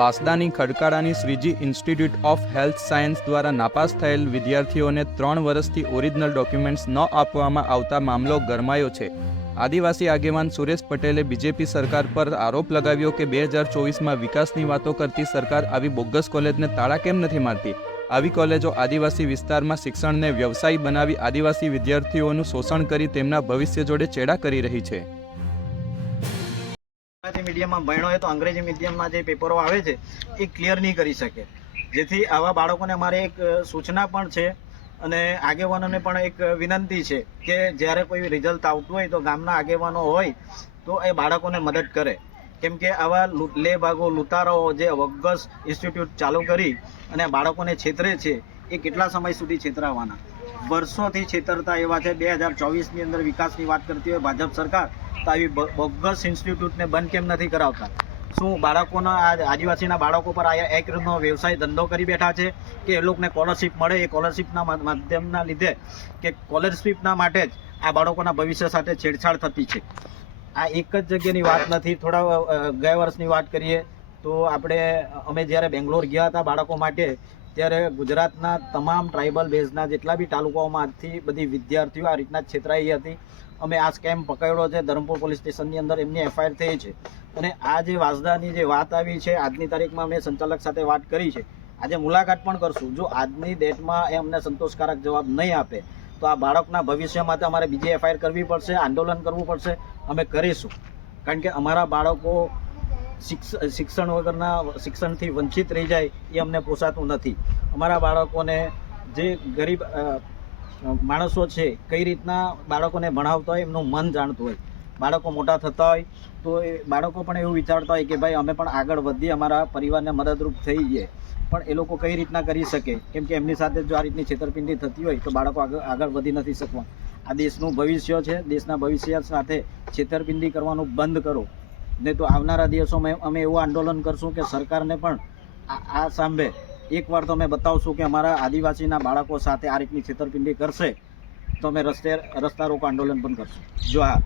વાસદાની ખડકાળાની Shriji institute of health science દ્વારા નાપાસ થયેલ વિદ્યાર્થીઓને ત્રણ વર્ષથી ઓરિજિનલ ડોક્યુમેન્ટ્સ ન આપવામાં આવતા મામલો ગરમાયો છે. આદિવાસી આગેવાન સુરેશ પટેલે બીજેપી સરકાર પર આરોપ લગાવ્યો કે બે હજાર ચોવીસમાં વિકાસની વાતો કરતી સરકાર આવી બોગસ કોલેજને તાળા કેમ નથી મારતી? આવી કોલેજો આદિવાસી વિસ્તારમાં શિક્ષણને વ્યવસાય બનાવી આદિવાસી વિદ્યાર્થીઓનું શોષણ કરી તેમના ભવિષ્ય જોડે ચેડા કરી રહી છે. ગુજરાતી મીડિયમમાં ભણ્યો હોય તો અંગ્રેજી મીડિયમમાં જે પેપરો આવે છે, એ ક્લિયર નહીં કરી શકે. જેથી આવા બાળકોને અમારે એક સૂચના પણ છે અને આગેવાનોને પણ એક વિનંતી છે કે જ્યારે કોઈ રિઝલ્ટ આવતું હોય તો ગામના આગેવાનો હોય તો એ બાળકોને મદદ કરે. કેમ કે આવા લૂ- ભાગો, લૂંટારાઓ જે વગસ ઇન્સ્ટિટ્યૂટ ચાલુ કરી અને બાળકોને છેતરે છે, એ કેટલા સમય સુધી છેતરાવાના? વર્ષોથી છેતરતા એવા છે. બે હજાર ચોવીસની અંદર વિકાસની વાત કરતી હોય ભાજપ સરકાર, તો આવી બોગસ ઇન્સ્ટિટ્યૂટને બંધ કેમ નથી કરાવતા? શું બાળકોના આદિવાસીના બાળકો પર આ એક રીતનો વ્યવસાય ધંધો કરી બેઠા છે? કે એ લોકોને સ્કોલરશીપ મળે? એ સ્કોલરશીપના માધ્યમના લીધે કે સ્કોલરશીપના માટે જ આ બાળકોના ભવિષ્ય સાથે છેડછાડ થતી છે? આ એક જ જગ્યાની વાત નથી. થોડા ગયા વર્ષની વાત કરીએ તો આપણે, અમે જ્યારે બેંગ્લોર ગયા હતા બાળકો માટે ત્યારે ગુજરાતના તમામ ટ્રાઇબલ બેઝના જેટલા બી તાલુકાઓમાંથી બધી વિદ્યાર્થીઓ આ રીતના છેતરાઈ હતી. અમે આ સ્કેમ પકડ્યો છે, ધરમપુર પોલીસ સ્ટેશનની અંદર એમની એફઆઈઆર થઈ છે. અને આ જે વાસદાની જે વાત આવી છે, આજની તારીખમાં અમે સંચાલક સાથે વાત કરી છે. આજે મુલાકાત પણ કરશું. જો આજની ડેટમાં એ અમને સંતોષકારક જવાબ નહીં આપે, તો આ બાળકના ભવિષ્ય માટે અમારે બીજી એફઆઈઆર કરવી પડશે, આંદોલન કરવું પડશે. અમે કરીશું. કારણ કે અમારા બાળકો શિક્ષણ વગરના શિક્ષણથી વંચિત રહી જાય એ અમને પોસાતું નથી. અમારા બાળકોને જે ગરીબ માણસો છે, કઈ રીતના બાળકોને ભણાવતા હોય એમનું મન જાણતું હોય. બાળકો મોટા થતા હોય તો એ બાળકો પણ એવું વિચારતા હોય કે ભાઈ અમે પણ આગળ વધીએ, અમારા પરિવારને મદદરૂપ થઈ જઈએ. પણ એ લોકો કઈ રીતના કરી શકે? કેમ કે એમની સાથે જો આ રીતની છેતરપિંડી થતી હોય તો બાળકો આગળ આગળ વધી નથી શકવા. આ દેશનું ભવિષ્ય છે, દેશના ભવિષ્ય સાથે છેતરપિંડી કરવાનું બંધ કરો. નહીં તો આવનારા દિવસોમાં અમે એવું આંદોલન કરશું કે સરકારને પણ આ સાંભે એકવાર તો અમે બતાવશું કે અમારા આદિવાસીના બાળકો સાથે આ રીતની છેતરપિંડી કરશે તો અમે રસ્તે રસ્તા રોકો આંદોલન પણ કરશું. જો હા.